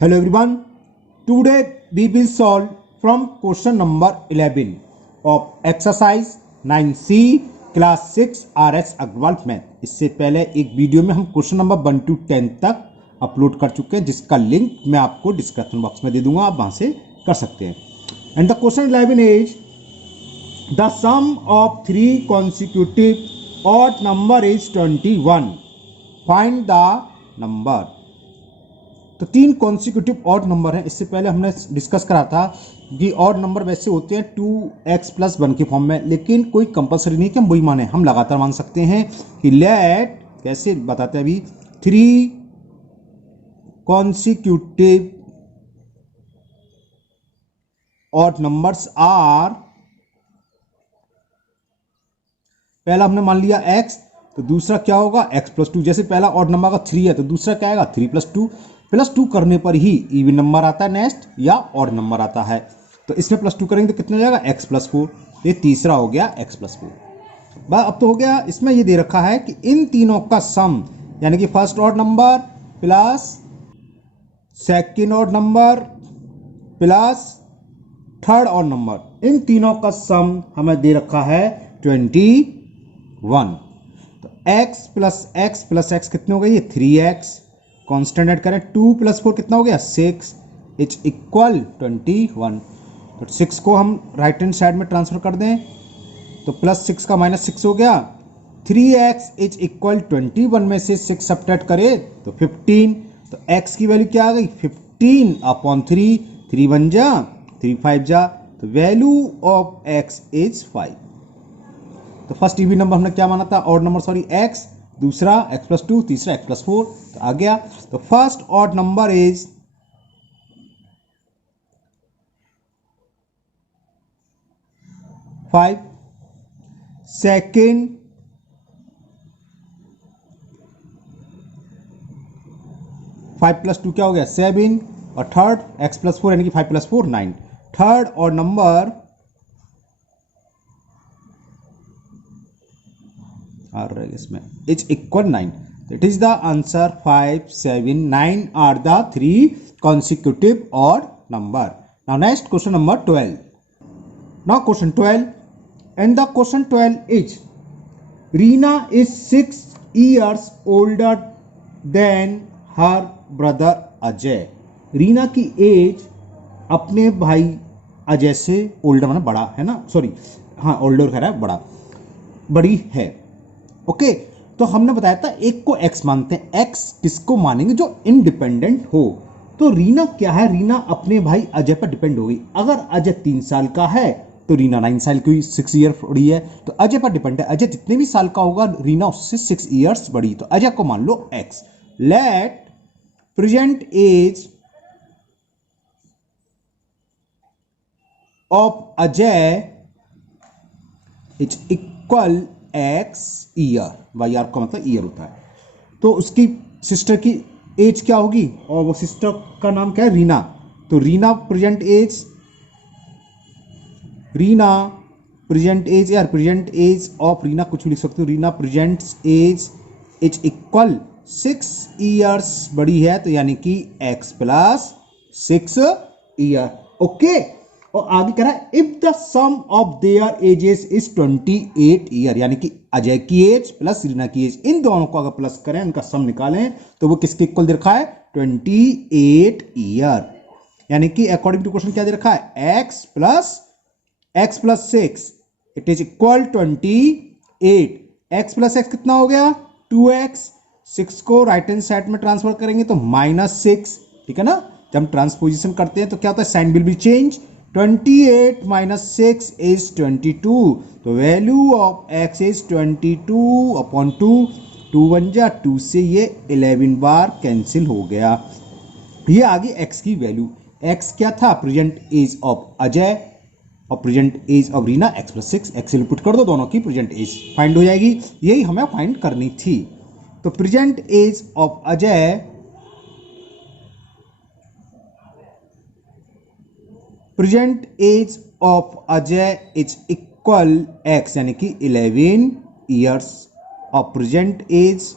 Hello everyone. Today we will solve from question number 11 of exercise 9C class 6 RS Agrawal math. इससे पहले एक video में हम question number 1 to 10 तक upload कर चुके हैं, जिसका लिंक मैं आपको डिस्क्रिप्शन बॉक्स में दे दूंगा, आप वहां से कर सकते हैं. And the question 11 is the sum of 3 consecutive odd number is 21. Find the number. तो 3 कॉन्सिक्यूटिव ऑड नंबर हैं. इससे पहले हमने डिस्कस करा था कि ऑड नंबर वैसे होते हैं 2x + 1 के फॉर्म में, लेकिन कोई कंपलसरी नहीं कि हम वही माने, हम लगातार मान सकते हैं कि लेट, कैसे बताते हैं अभी, 3 कॉन्सिक्यूटिव ऑड नंबर्स आर, पहला हमने मान लिया x, तो दूसरा क्या होगा x + 2. जैसे पहला ऑड नंबर का 3 है तो दूसरा क्या आएगा 3 + 2. +2 करने पर ही इवन नंबर आता है नेक्स्ट, या ऑड नंबर आता है. तो इसमें +2 करेंगे तो कितना हो जाएगा x + 4. ये तीसरा हो गया x + 4. अब तो हो गया. इसमें ये दे रखा है कि इन तीनों का सम, यानी कि first odd number plus second odd number plus third odd number, इन तीनों का सम हमें दे रखा है 21. तो x + x कितने हो गए, ये 3x. कांस्टेंट ऐड करें, 2 + 4 कितना हो गया 6, इज इक्वल 21. तो 6 को हम राइट हैंड साइड में ट्रांसफर कर दें तो +6 का -6 हो गया. 3x इज इक्वल 21 में से 6 सब्ट्रैक्ट करें तो 15. तो x की वैल्यू क्या आ गई 15/3. 3 1 जा 3 5 जा, तो वैल्यू ऑफ x इज 5. तो फर्स्ट इवन नंबर हमने क्या माना था, ऑड नंबर सॉरी x, दूसरा x + 2, तीसरा x + 4. तो आ गया. तो first odd number is 5, second 5 + 2 क्या हो गया 7, और थर्ड x + 4 यानी कि 5 + 4 9. थर्ड ऑड नंबर इसमें is equal 9. It is the answer 5 7 9 are the 3 consecutive odd number. Now next question number 12. Now question 12, and the question 12 is Reena is 6 years older than her brother Ajay. Reena की as अपने भाई अजय से older, माना बड़ा है ना, sorry हाँ older कह रहा है, बड़ी है. ओके तो हमने बताया था एक को x मानते हैं. x किसको मानेंगे, जो इंडिपेंडेंट हो. तो रीना क्या है, रीना अपने भाई अजय पर डिपेंड हो गई. अगर अजय 3 साल का है तो रीना 9 साल की, 6 ईयर बड़ी है, तो अजय पर डिपेंड है. अजय जितने भी साल का होगा रीना उससे 6 ईयर्स बड़ी, तो अजय को मान लो x. Let present age of Ajay is equal x year. Y R का मतलब ईयर होता है. तो उसकी सिस्टर की एज क्या होगी, और वो सिस्टर का नाम क्या है, रीना. तो रीना प्रेजेंट एज यार प्रेजेंट एज ऑफ रीना कुछ भी लिख सकते हो. Reena present age is equal 6 years बड़ी है, तो यानी कि x + 6 ईयर. ओके. और आगे कह रहा है if the sum of their ages is 28 year, यानी कि अजय की एज प्लस रीना की एज, इन दोनों को अगर प्लस करें, इनका सम निकालें, तो वो किसके इक्वल दे रखा है 28 ईयर. यानी कि अकॉर्डिंग टू क्वेश्चन क्या दे रखा है, x + 6 it is equal 28. x + x कितना हो गया 2x. 6 को राइट हैंड साइड में ट्रांसफर करेंगे तो -6. ठीक है ना, जब हम ट्रांसपोजिशन करते हैं तो क्या होता है, sign will be change. 28 - 6 is 22. तो वैल्यू ऑफ x इज 22/2. 2 1 जा 2 से ये 11 बार कैंसिल हो गया. ये आ गई x की वैल्यू. x क्या था, प्रेजेंट एज ऑफ अजय और present age of Reena, x + 6. x put कर दो, दोनों की प्रेजेंट एज फाइंड हो जाएगी. यही हमें फाइंड करनी थी. तो present age of Ajay is equal x, यानी कि 11 ईयर्स. और प्रेजेंट एज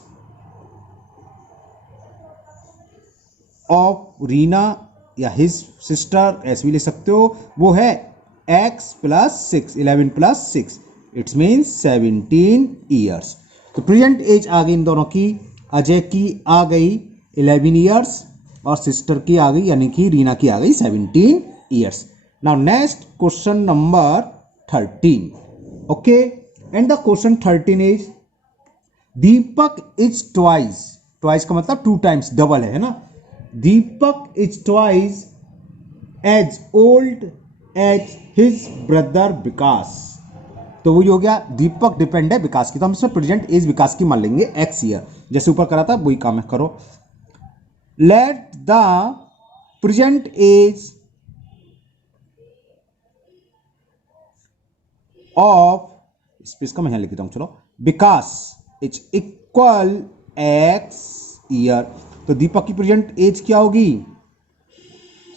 ऑफ रीना या हिज सिस्टर ऐसे भी ले सकते हो, वो है x plus 6, 11 plus 6, it's means 17 years. तो प्रेजेंट एज आ गई इन दोनों की, अजय की आ गई 11 ईयर्स और सिस्टर की आ गई यानी कि रीना की आ गई 17 years. Now next question number 13, okay, and the question 13 is Deepak is twice, twice का मतलब 2 टाइम्स, डबल है ना, Deepak is twice as old as his brother Vikas. तो वही हो गया, दीपक डिपेंड है विकास की, तो हम इसमें प्रेजेंट एज विकास की मान लेंगे x ईयर, जैसे ऊपर करा था वही काम है, करो। Let the present age of, space का मैं यहां लिख देता हूं, चलो, Vikas is equal x year. तो दीपक की प्रेजेंट एज क्या होगी?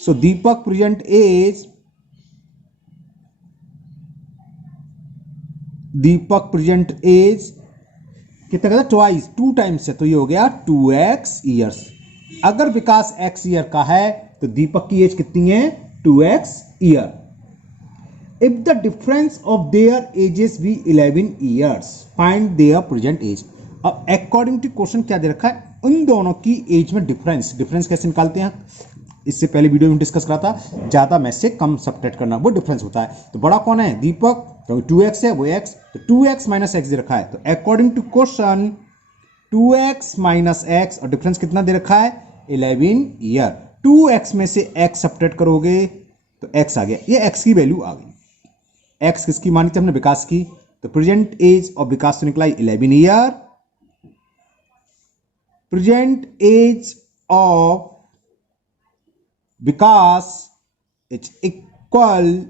So Deepak present age, Deepak present age कितना कहता है? ट्वाइस, 2 टाइम्स है, तो ये हो गया 2x ईयर्स। अगर विकास x ईयर का है तो दीपक की एज कितनी है? 2x year. If the difference of their ages be 11 years, find their present age. अब अकॉर्डिंग टू क्वेश्चन क्या दे रखा है? उन दोनों की एज में डिफरेंस, डिफरेंस कैसे निकालते हैं? इससे पहले वीडियो में डिस्कस करा था, ज्यादा में से कम सब्ट्रैक्ट करना, वो डिफरेंस होता है। तो बड़ा कौन है? दीपक, क्योंकि 2x है वो x, तो 2x माइनस x दे रखा है, तो according to question 2x minus x, और डिफरेंस कितना दे रखा है? 11 ईयर। 2x में से x सब्ट्रैक्ट करोगे तो x आ गया, ये x की वैल्यू आ गई। x किसकी मानी थी हमने? विकास की। तो प्रेजेंट एज ऑफ विकास तो निकला 11 year, present age of Vikas is equal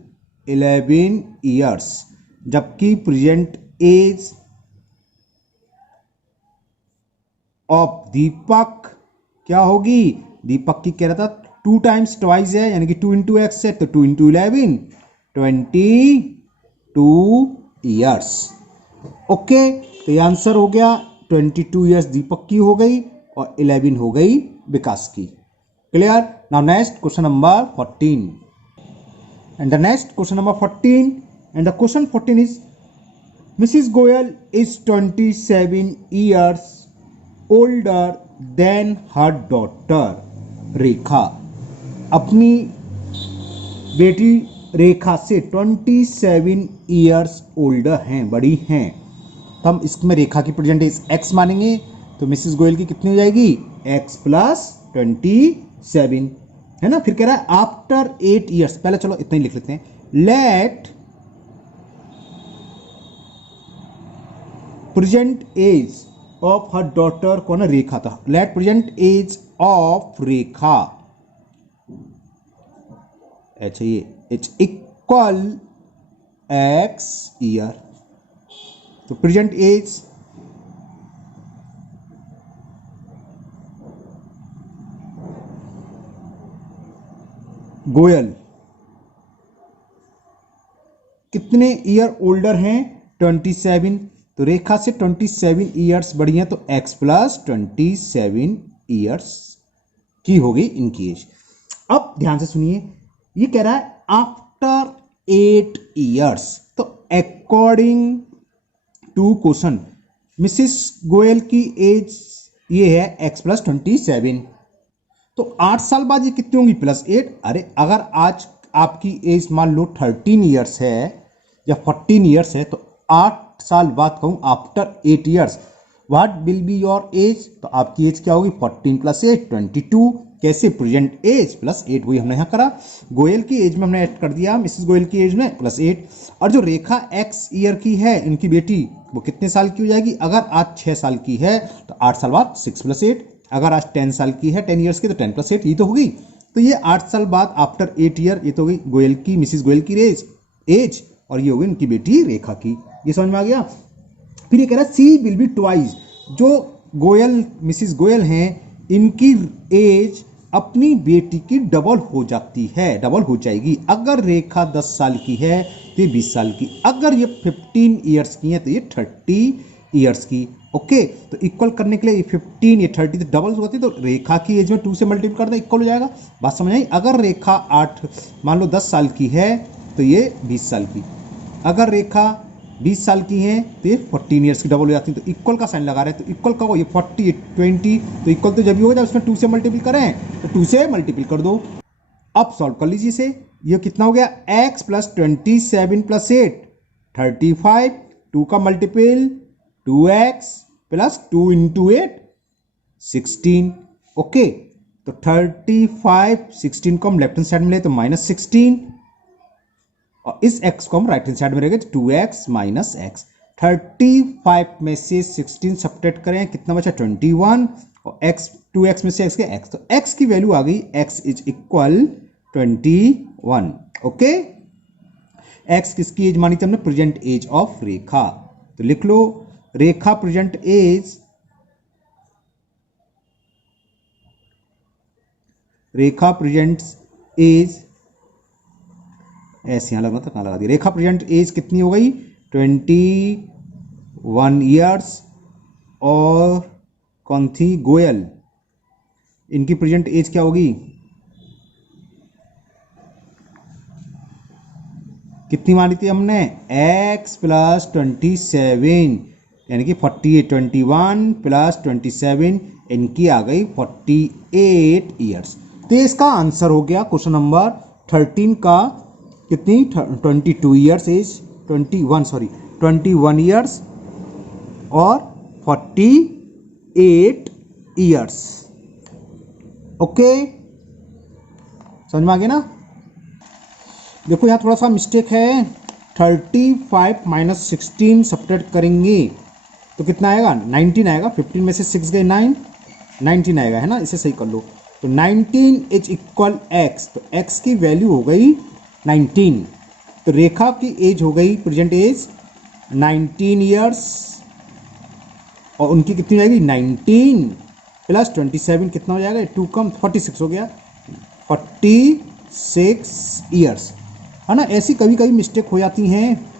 11 years, जबकि प्रेजेंट एज ऑफ दीपक क्या होगी? दीपक की कह रहा था 2 टाइम्स, ट्वाइस है यानी कि 2 इंटू एक्स है, तो 2 इंटू 11, 22 ईयर्स। ओके, तो ये आंसर हो गया 22 ईयर्स दीपक की हो गई और 11 हो गई विकास की। Clear? Now next question number 14, and the next question number 14, and the question 14 is Mrs. Goyal is 27 years older than her daughter Rekha। अपनी बेटी रेखा से 27 ईयर्स ओल्डर हैं, बड़ी हैं। तो हम इसमें रेखा की प्रेजेंट एज x मानेंगे, तो मिसेस गोयल की कितनी हो जाएगी? x प्लस 27, है ना। फिर कह रहा है आफ्टर 8 ईयर्स, पहले चलो इतना ही लिख लेते हैं, let present age of her daughter, कौन है? रेखा था। Let present age of Rekha, अच्छा ये इट्स इक्वल x ईयर। तो प्रेजेंट एज गोयल कितने ईयर ओल्डर हैं? 27। तो रेखा से 27 ईयर्स बड़ी हैं, तो x प्लस 27 ईयर्स की हो गई इनकी एज। अब ध्यान से सुनिए, ये कह रहा है आफ्टर 8 ईयर्स, तो according to question Mrs Goyal की एज ये है x प्लस 27, तो 8 साल बाद ये कितनी होंगी? प्लस 8। अरे अगर आज आपकी एज मान लो 13 ईयर्स है या 14 ईयर्स है, तो 8 साल बाद कहूं after 8 years, what will be your age? तो आपकी एज क्या होगी? 14 प्लस 8 22। कैसे? प्रेजेंट एज प्लस 8, वही हमने यहां करा। गोयल की एज में हमने ऐड कर दिया, मिसेस गोयल की एज में प्लस 8। और जो रेखा x ईयर की है इनकी बेटी, वो कितने साल की हो जाएगी? अगर आज 6 साल की है तो 8 साल बाद 6 प्लस 8, अगर आज 10 साल की है 10 ईयर्स की, तो 10 प्लस 8, ये तो होगी। तो ये 8 साल बाद आफ्टर 8 ईयर, ये तो होगी गोयल की, मिसेस गोयल की एज, और ये होगी उनकी बेटी रेखा की। ये समझ में आ गया? फिर ये कह रहा है सी विल बी ट्वाइस, जो गोयल, मिसेस गोयल हैं, इनकी एज अपनी बेटी की डबल हो जाती है, डबल हो जाएगी। अगर रेखा 10 साल की है तो ये 20 साल की, अगर ये 15 ईयर्स की है तो ये 30 ईयर्स की। ओके, तो इक्वल करने के लिए 15 ये 30 तो डबल होती है, तो रेखा की एज में 2 से मल्टीपल कर दें, इक्वल हो जाएगा। बात समझ आई? अगर रेखा 8 मान लो 10 साल की है तो ये 20 साल की, अगर रेखा 20 साल की है तो ये 14 ईयर्स की डबल हो जाती है। तो इक्वल का साइन लगा रहे हैं, तो इक्वल का वो ये 40 20, तो इक्वल तो जब भी होगा जब उसमें 2 से मल्टीपल करें, तो 2 से मल्टीपल कर दो। अब सॉल्व कर लीजिए इसे, ये कितना हो गया x प्लस 27 प्लस 8 35, 2 का multiple 2x plus 2 into 8 16। Okay, तो 35 16 को हम लेफ्ट हैंड साइड में ले तो -16, और इस x को हम राइट हैंड साइड में रहेगा 2x माइनस एक्स। 35 में से 16 सब्ट्रैक्ट करें, कितना बचा 21, और x 2x में से x के x, तो x की वैल्यू आ गई x is equal 21। Okay, x किसकी एज मानी थी हमने? प्रेजेंट एज ऑफ रेखा। तो लिख लो रेखा प्रेजेंट एज, रेखा प्रेजेंट एज, ऐसे यहां लगना था, कहां लगा दी, रेखा प्रेजेंट एज कितनी हो गई 21 ईयर्स। और कौन थी? गोयल, इनकी प्रेजेंट एज क्या होगी? कितनी मानी थी हमने? x प्लस 27 यानी कि 48, 21 प्लस 27 इनकी आ गई 48 ईयर्स। तो इसका आंसर हो गया क्वेश्चन नंबर 13 का कितनी 22 ईयर्स एज 21 ईयर्स और 48 ईयर्स। ओके, समझ में आ गया ना? देखो यहाँ थोड़ा सा मिस्टेक है, 35 माइनस 16 सब्ट्रैक्ट करेंगे तो कितना आएगा 19 आएगा। 15 में से 6 गए 9, 19 आएगा, है ना? इसे सही कर लो। तो 19 इज इक्वल x, तो x की वैल्यू हो गई 19। तो रेखा की एज हो गई प्रेजेंट एज 19 ईयर्स, और उनकी कितनी आएगी 19 प्लस 27 कितना हो जाएगा 2 कम 46 हो गया, 46 ईयर्स, है ना? ऐसी कभी कभी मिस्टेक हो जाती हैं।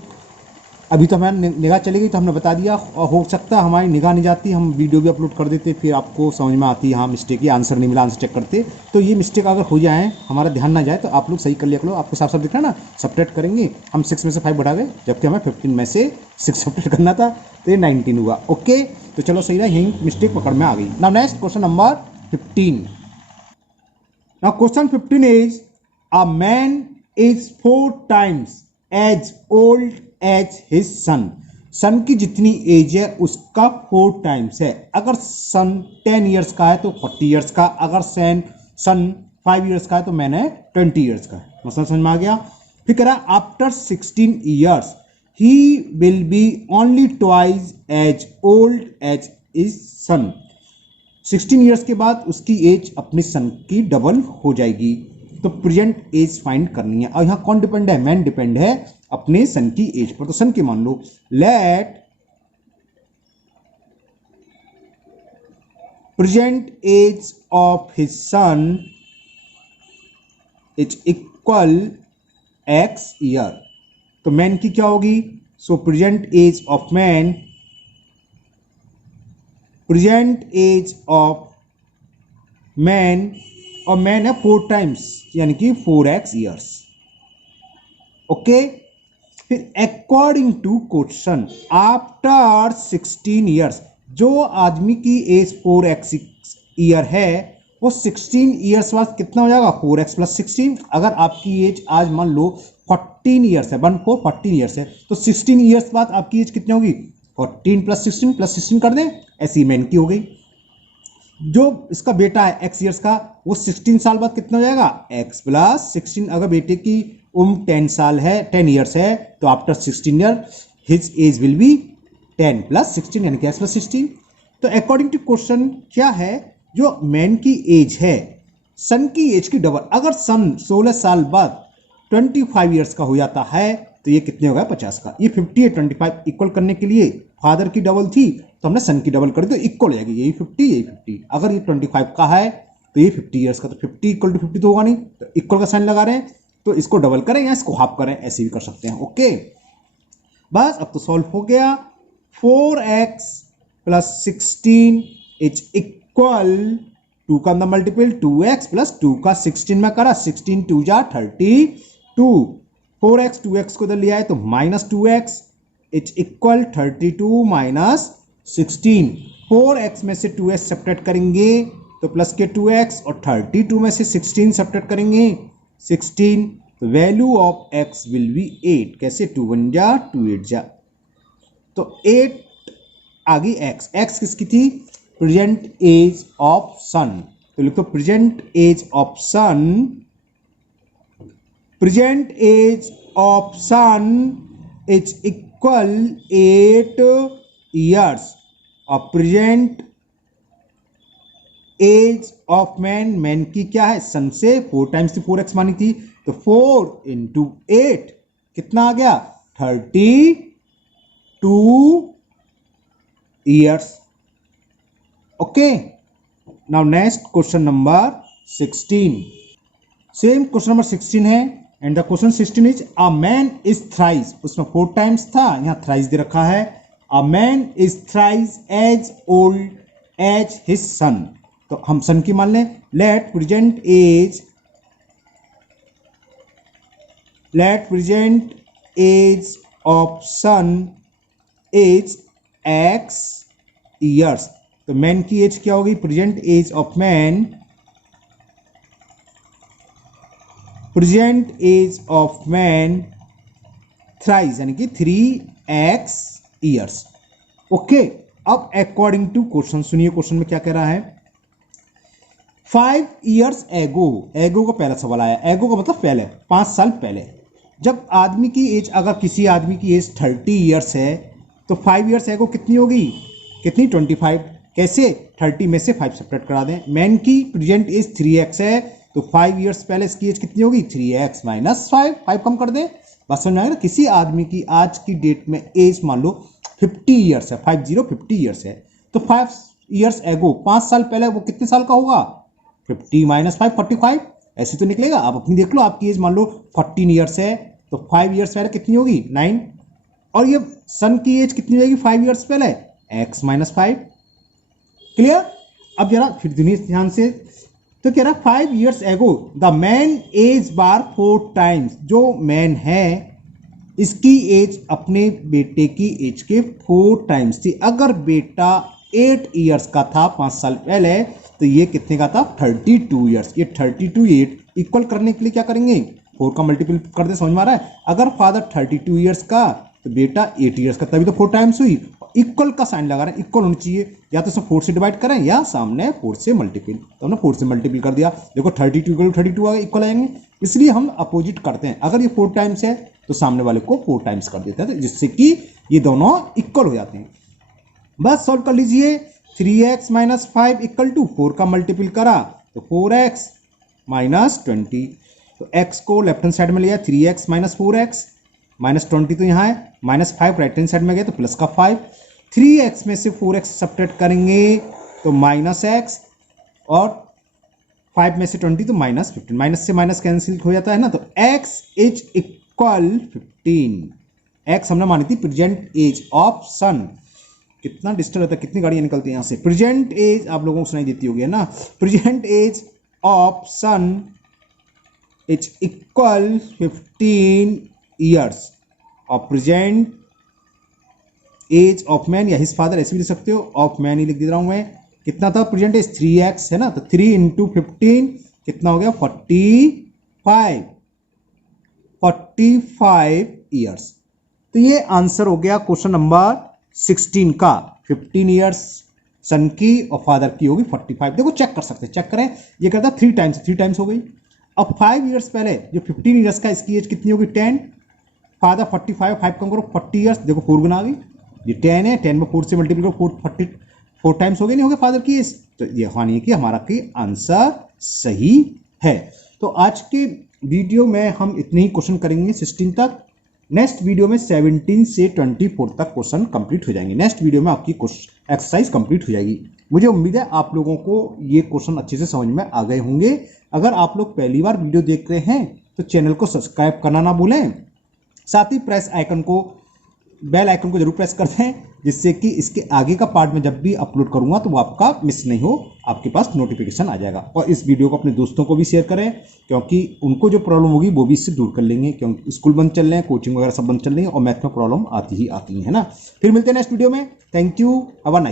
अभी तो हमारी निगाह चली गई तो हमने बता दिया, और हो सकता है हमारी निगाह नहीं जाती, हम वीडियो भी अपलोड कर देते, फिर आपको समझ में आती है हाँ मिस्टेक, ये आंसर नहीं मिला, आंसर चेक करते। तो ये मिस्टेक अगर हो जाए, हमारा ध्यान ना जाए, तो आप लोग सही कर लिया करो। आपको साफ साफ दिख रहा है ना, सब्ट्रैक्ट करेंगे हम 6 में से 5 बढ़ा गए, जबकि हमें 15 में से 6 सब्ट्रैक्ट करना था, तो ये 19 हुआ। ओके, तो चलो सही रहा, यही मिस्टेक पकड़ में आ गई। Now next question number 15। Now question 15 is a man is 4 times as old as his son. Son की जितनी एज है उसका 4 times है। अगर सन 10 ईयर्स का है तो 40 ईयर्स का, अगर सन 5 ईयर्स का है तो मैंने 20 ईयर्स का है। मसला समझ में आ गया? फिर कह रहा after 16 years he will be only twice as old as his son. 16 years के बाद उसकी एज अपने सन की डबल हो जाएगी। तो प्रेजेंट एज फाइंड करनी है, और यहां कौन डिपेंड है? मैन डिपेंड है अपने सन की एज पर। तो सन की मान लो let present age of his son is equal x year. तो मैन की क्या होगी? So present age of man, present age of man, और मैन है 4 times यानी कि 4x ईयर्स। ओके, फिर according to question after 16 years, जो आदमी की एज 4x ईयर है वो 16 ईयर्स बाद कितना हो जाएगा 4x प्लस 16। अगर आपकी एज आज मान लो 14 ईयर्स है, 14 ईयर्स है, तो 16 ईयर्स बाद आपकी एज कितनी होगी 14 प्लस 16 कर दें, ऐसी मैन की हो गई। जो इसका बेटा है x ईयर्स का, वो 16 साल बाद कितना हो जाएगा x प्लस 16। अगर बेटे की उम्र 10 साल है, 10 ईयर्स है, तो after 16 year his age will be 10 plus 16 यानी कि x प्लस 16। तो अकॉर्डिंग टू क्वेश्चन क्या है, जो मैन की एज है सन की एज की डबल। अगर सन 16 साल बाद 25 ईयर्स का हो जाता है तो ये कितने हो गया 50 का। ये 50 है 25 इक्वल करने के लिए फादर की डबल थी तो हमने सन की डबल कर दी, तो इक्वल हो जाएगी, यही 50 यही 50। अगर ये 25 का है तो ये 50 ईयर्स का, तो 50 इक्वल टू 50 तो होगा नहीं, तो इक्वल का साइन लगा रहे हैं, तो इसको डबल करें या इसको हाफ करें, ऐसे भी कर सकते हैं। ओके, बस अब तो सॉल्व हो गया। 4x प्लस 16 इज इक्वल 2 का अंदर मल्टीपल 2x प्लस 2 का 16 में करा 16 2 जा 32 4x 2x को इधर लिया है तो minus 2x is equal 32 minus 16 4x में से 2x सब्ट्रैक्ट करेंगे तो प्लस के 2x और 32 में से 16 सब्ट्रैक्ट करेंगे 16 तो value of x will be 8 कैसे 2 1 जा 2 8 जा तो 8 आ गई x किसकी थी प्रेजेंट एज ऑफ सन तो लिखो present age of son is equal 8 years और प्रेजेंट एज ऑफ मैन की क्या है सन से 4 टाइम्स 4x मानी थी तो 4 इंटू 8 कितना आ गया 32 years okay now next question number 16 same question number 16 है and the question 16 is a man is thrice उसमें 4 टाइम्स था यहां थ्राइस दे रखा है a man is thrice as old as his son तो हम सन की मान लें let present age of son as x years तो मैन की एज क्या होगी present age of man thrice यानी कि 3x इयर्स ओके अब अकॉर्डिंग टू क्वेश्चन सुनिए क्वेश्चन में क्या कह रहा है 5 years एगो का पहला सवाल आया एगो का मतलब पहले 5 साल पहले जब आदमी की एज अगर किसी आदमी की एज 30 इयर्स है तो 5 years एगो कितनी होगी कितनी 25 कैसे 30 में से 5 सब्ट्रैक्ट करा दें मैन की प्रेजेंट एज 3x है तो 5 years पहले इसकी एज कितनी होगी 3x माइनस 5 कम कर दें बस समझ में आएगा किसी आदमी की आज की डेट में एज मान लो 50 इयर्स है 50 इयर्स है तो 5 years एगो 5 साल पहले वो कितने साल का होगा 50 माइनस 5 45 ऐसे तो निकलेगा आप अपनी देख लो आपकी एज मान लो 14 इयर्स है तो 5 years पहले कितनी होगी 9 और ये सन की एज कितनी होगी 5 years पहले x माइनस 5 क्लियर अब जरा फिर ध्यान से तो कह रहा 5 years ago the man age बार 4 टाइम्स जो मैन है इसकी एज अपने बेटे की एज के 4 टाइम्स थी अगर बेटा 8 years का था 5 साल पहले तो ये कितने का था 32 years ये 32 8 इक्वल करने के लिए क्या करेंगे 4 का मल्टीपल कर दे समझ में आ रहा है अगर फादर 32 years का तो बेटा 8 years का तभी तो 4 टाइम्स हुई इक्वल का साइन लगा रहे हैं इक्वल होनी चाहिए या तो सब 4 से डिवाइड करें या सामने 4 से मल्टीपल तो हमने 4 से मल्टीपल कर दिया देखो 32 इक्वल 32 आ गए इक्वल आएंगे इसलिए हम अपोजिट करते हैं अगर ये 4 टाइम्स है तो सामने वाले को 4 टाइम्स कर देते हैं जिससे कि ये दोनों इक्वल हो जाते हैं बस सॉल्व कर लीजिए 3x माइनस 5 इक्वल टू 4 का मल्टीपल करा तो 4x माइनस 20 तो x को लेफ्ट हैंड साइड में लिया 3x माइनस 4x माइनस 20 तो यहाँ है माइनस 5 राइट हैंड साइड में गया तो प्लस का 5 3x में से 4x सब्ट्रैक्ट करेंगे तो माइनस x और 5 में से 20 तो माइनस 15 माइनस से माइनस कैंसिल हो जाता है ना तो x इज इक्वल 15 x हमने मानी थी प्रेजेंट एज ऑफ सन कितना डिस्टर्ब होता है कितनी गाड़ियां निकलती हैं यहाँ से प्रेजेंट एज आप लोगों को सुनाई देती होगी है ना present age of son is equal 15 years और प्रेजेंट एज ऑफ मैन या हिज फादर ऐसे भी लिख सकते हो ऑफ मैन ही लिख दे रहा हूं मैं कितना था प्रेजेंट एज 3x है ना तो 3 इंटू 15 कितना हो गया 45 इयर्स तो ये आंसर हो गया क्वेश्चन नंबर 16 का 15 इयर्स सन की और फादर की होगी 45 देखो चेक कर सकते हैं चेक करें ये करता 3 टाइम्स हो गई अब 5 इयर्स पहले जो 15 इयर्स का इसकी एज कितनी होगी 10 फादर 45 5 कम करो 40 इयर्स देखो 4 गुना आ गई ये 10 है 10 में 4 से मल्टीपल करो 4 टाइम्स हो गई नहीं हो गया फादर की एज तो ये हानि है कि हमारा की आंसर सही है तो आज के वीडियो में हम इतने ही क्वेश्चन करेंगे 16 तक नेक्स्ट वीडियो में 17 से 24 तक क्वेश्चन कंप्लीट हो जाएंगे नेक्स्ट वीडियो में आपकी एक्सरसाइज कंप्लीट हो जाएगी मुझे उम्मीद है आप लोगों को ये क्वेश्चन अच्छे से समझ में आ गए होंगे अगर आप लोग पहली बार वीडियो देख रहे हैं तो चैनल को सब्सक्राइब करना ना भूलें साथ ही प्रेस आइकन को बेल आइकन को जरूर प्रेस कर दें, जिससे कि इसके आगे का पार्ट में जब भी अपलोड करूंगा तो वो आपका मिस नहीं हो, आपके पास नोटिफिकेशन आ जाएगा। और इस वीडियो को अपने दोस्तों को भी शेयर करें, क्योंकि उनको जो प्रॉब्लम होगी वो भी इससे दूर कर लेंगे, क्योंकि स्कूल बंद चल रहे हैं, कोचिंग वगैरह सब बंद चल रही है और मैथ में प्रॉब्लम आती ही आती है ना। फिर मिलते हैं नेक्स्ट वीडियो में। Thank you, have a nice.